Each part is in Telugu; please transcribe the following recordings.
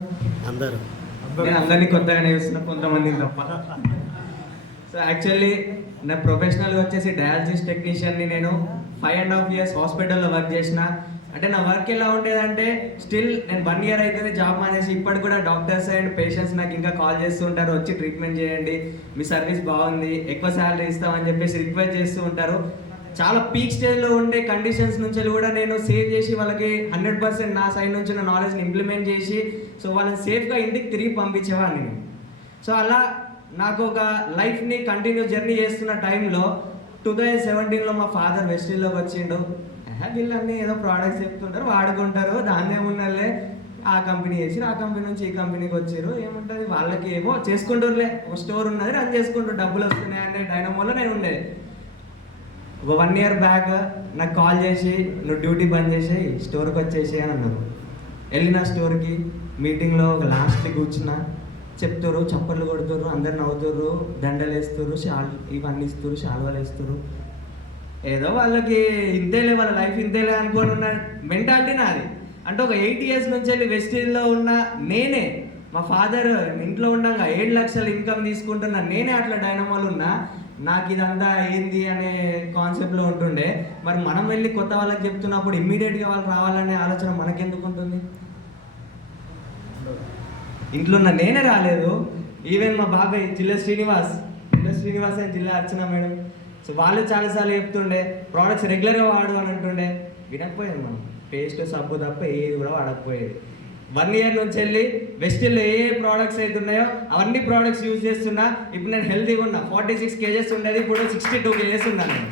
అందరూ నేను అందరినీ కొత్తగానే చూస్తున్నా, కొంతమంది తప్ప. సో యాక్చువల్లీ నా ప్రొఫెషనల్గా వచ్చేసి డయాలసిస్ టెక్నీషియన్ని. నేను 5.5 years హాస్పిటల్లో వర్క్ చేసిన. అంటే నా వర్క్ ఎలా ఉండేదంటే, స్టిల్ నేను 1 year అయితే జాబ్ మానేసి ఇప్పటికి కూడా డాక్టర్స్ అండ్ పేషెంట్స్ నాకు ఇంకా కాల్ చేస్తూ ఉంటారు, వచ్చి ట్రీట్మెంట్ చేయండి, మీ సర్వీస్ బాగుంది, ఎక్కువ శాలరీ ఇస్తామని చెప్పేసి రిక్వెస్ట్ చేస్తూ ఉంటారు. చాలా పీక్ స్టేజ్లో ఉండే కండిషన్స్ నుంచి కూడా నేను సేవ్ చేసి వాళ్ళకి 100% నా సైడ్ నుంచి నా నాలెడ్జ్ని ఇంప్లిమెంట్ చేసి సో వాళ్ళని సేఫ్గా ఇంటికి తిరిగి పంపించేవాడిని నేను. సో అలా నాకు ఒక లైఫ్ని కంటిన్యూ జర్నీ చేస్తున్న టైంలో 2017లో మా ఫాదర్ వెస్టిల్లోకి వచ్చిండు. వీళ్ళన్నీ ఏదో ప్రోడక్ట్స్ చెప్తుంటారు, వాడుకుంటారు, దాన్ని ఏమున్నాలే, ఆ కంపెనీ చేసి ఆ కంపెనీ నుంచి ఈ కంపెనీకి వచ్చారు, ఏముంటుంది వాళ్ళకి ఏమో చేసుకుంటారులే, ఒక స్టోర్ ఉన్నది రన్ చేసుకుంటారు, డబ్బులు వస్తున్నాయి అనే డైనమోలో నేను ఉండేది. ఒక 1 year బ్యాక్ నాకు కాల్ చేసి, నువ్వు డ్యూటీ బంద్ చేసి స్టోర్కి వచ్చేసి అని అన్నారు. వెళ్ళిన స్టోర్కి మీటింగ్లో ఒక లాస్ట్కి కూర్చున్నా, చెప్తారు, చప్పట్లు కొడుతారు, అందరు నవ్వుతారు, దండలు వేస్తారు, ఇవన్నీ ఇస్తారు, శాలువాలు వేస్తారు. ఏదో వాళ్ళకి ఇంతేలే, వాళ్ళ లైఫ్ ఇంతేలే అనుకొని ఉన్న మెంటాలిటీ నాది. అంటే ఒక 8 years నుంచి వెళ్ళి వెస్టిల్లో ఉన్న నేనే, మా ఫాదర్ ఇంట్లో ఉండగా 7 లక్షల ఇన్కమ్ తీసుకుంటున్నా నేనే అట్లా డైనమోలు ఉన్నా. నాకు ఇదంతా ఏంది అనే కాన్సెప్ట్లో ఉంటుండే. మరి మనం వెళ్ళి కొత్త వాళ్ళకి చెప్తున్నప్పుడు ఇమ్మీడియట్గా వాళ్ళు రావాలనే ఆలోచన మనకెందుకు ఉంటుంది? ఇంట్లో ఉన్న నేనే రాలేదు. ఈవెన్ మా బాబాయ్ జిల్లా శ్రీనివాస్ అండ్ జిల్లా అర్చన మేడం, సో వాళ్ళు చాలాసార్లు చెప్తుండే ప్రోడక్ట్స్ రెగ్యులర్గా వాడు అని అంటుండే. వినకపోయాను మనం, పేస్ట్ సబ్బు తప్ప ఏది కూడా వాడకపోయేది. 1 year నుంచి వెళ్ళి వెస్టిల్లో ఏ ప్రోడక్ట్స్ అయితే ఉన్నాయో అవన్నీ ప్రోడక్ట్స్ యూజ్ చేస్తున్నా. ఇప్పుడు నేను హెల్తీగా ఉన్నా. 46 kgs ఉండేది, ఇప్పుడు 62 kgs ఉన్నాను నేను.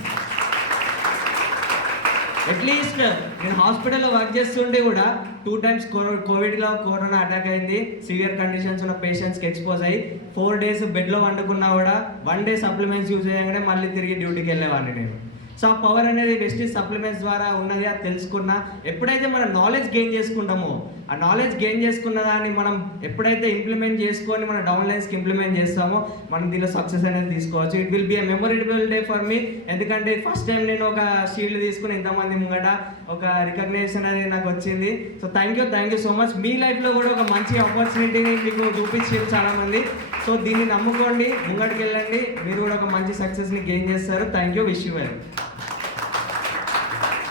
అట్లీస్ట్ నేను హాస్పిటల్లో వర్క్ చేస్తుంటే కూడా 2 times కోవిడ్లో కరోనా అటాక్ అయింది. సివియర్ కండిషన్స్ ఉన్న పేషెంట్స్కి ఎక్స్పోజ్ అయ్యి 4 days బెడ్లో వండుకున్నా కూడా 1 day సప్లిమెంట్స్ యూజ్ చేయగానే మళ్ళీ తిరిగి డ్యూటీకి వెళ్ళేవాడిని నేను. సో ఆ పవర్ అనేది వెస్టీజ్ సప్లిమెంట్స్ ద్వారా ఉన్నది, అది తెలుసుకున్నా. ఎప్పుడైతే మనం నాలెడ్జ్ గెయిన్ చేసుకుంటామో, ఆ నాలెడ్జ్ గెయిన్ చేసుకున్న దాన్ని మనం ఎప్పుడైతే ఇంప్లిమెంట్ చేసుకొని మన డౌన్లైన్స్కి ఇంప్లిమెంట్ చేస్తామో మనం దీనిలో సక్సెస్ అనేది తీసుకోవచ్చు. It will be a memorable day for me. ఎందుకంటే ఫస్ట్ టైం నేను ఒక షీల్డ్ తీసుకుని ఇంతమంది ముంగట ఒక రికగ్నేషన్ అనేది నాకు వచ్చింది. So thank you so much. మీ లైఫ్లో కూడా ఒక మంచి ఆపర్చునిటీని మీకు చూపించారు చాలామంది. సో దీన్ని నమ్ముకోండి, ముంగటికి వెళ్ళండి, మీరు కూడా ఒక మంచి సక్సెస్ని గెయిన్ చేస్తారు. Thank you, wish you well.